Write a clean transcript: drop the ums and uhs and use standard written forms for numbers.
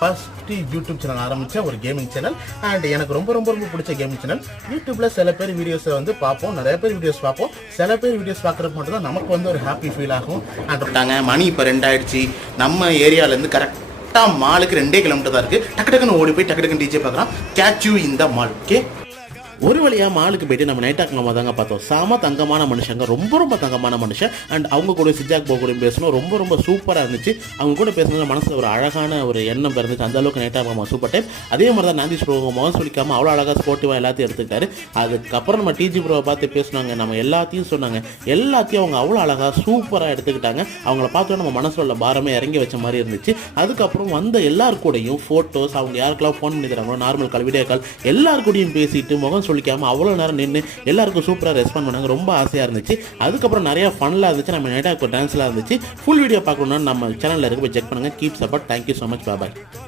First YouTube channel ஆரம்பித்த ஒரு gaming channel. And எனக்கு ரொம்ப ரொம்ப ரொம்ப பிடிச்ச கேமிங் சேனல். யூடியூப்பில் சில பேர் வீடியோஸை வந்து பார்ப்போம், நிறைய பேர் வீடியோஸ் பார்ப்போம். சில பேர் வீடியோஸ் பார்க்குறப்ப மட்டும் தான் நமக்கு வந்து ஒரு ஹாப்பி ஃபீல் ஆகும். அண்ட் விட்டாங்க மணி இப்போ 2 ஆயிடுச்சு. நம்ம ஏரியாவிலேருந்து கரெக்டாக மாலுக்கு 2 கிலோமீட்டர் தான் இருக்குது. டக்கு டக்குன்னு ஓடி போய் டக்கு டக்குன்னு டிஜே பார்க்குறோம். கேட்ச் யூ இந்த மால். ஓகே, ஒரு வழியாக மாலுக்கு போய்ட்டு நம்ம நைட்டாக் மாமா தாங்க பார்த்தோம். சாம தங்கமான மனுஷங்க, ரொம்ப ரொம்ப தங்கமான மனுஷன். அண்ட் அவங்க கூட சிஜாக் கூட பேசணும், ரொம்ப ரொம்ப சூப்பராக இருந்துச்சு. அவங்க கூட பேசுனது மனசில் ஒரு அழகான ஒரு எண்ணம் பிறந்துச்சு. அந்த அளவுக்கு நைட்டாக் மாமா சூப்பர் டைம். அதே மாதிரி தான் நாந்தீஷ் ப்ரோ முகம் சொல்லிக்காமல் அவ்வளோ அழகாக ஸ்போர்ட்டிவாக எல்லாத்தையும் எடுத்துக்கிட்டாரு. அதுக்கப்புறம் நம்ம டிஜி ப்ரோவை பார்த்து பேசினாங்க, நம்ம எல்லாத்தையும் சொன்னாங்க. எல்லாத்தையும் அவங்க அவ்வளோ அழகாக சூப்பராக எடுத்துக்கிட்டாங்க. அவங்கள பார்த்தோன்னா நம்ம மனசில் உள்ள பாரமே இறங்கி வச்ச மாதிரி இருந்துச்சு. அதுக்கப்புறம் வந்த எல்லாரு கூடயும் ஃபோட்டோஸ், அவங்க யாருக்கெல்லாம் ஃபோன் பண்ணி தராங்களோ நார்மல் கால், வீடியோ கால், எல்லாரு கூடயும் பேசிட்டு முகம் சொல்லிக்காமல் அவ்வளோ நேரம் நின்று எல்லாருக்கும் சூப்பராக ரெஸ்பாண்ட் பண்ணாங்க. ரொம்ப ஆசையாக இருந்துச்சு. அதுக்கப்புறம் நிறையா ஃபன்லாம் இருந்துச்சு. நம்ம நைட்டாக டான்ஸ்லாம் இருந்துச்சு. ஃபுல் வீடியோ பார்க்கணுன்னா நம்ம சேனலில் இருக்க போய் செக் பண்ணுங்கள். Keep support. Thank you so much. பாய்.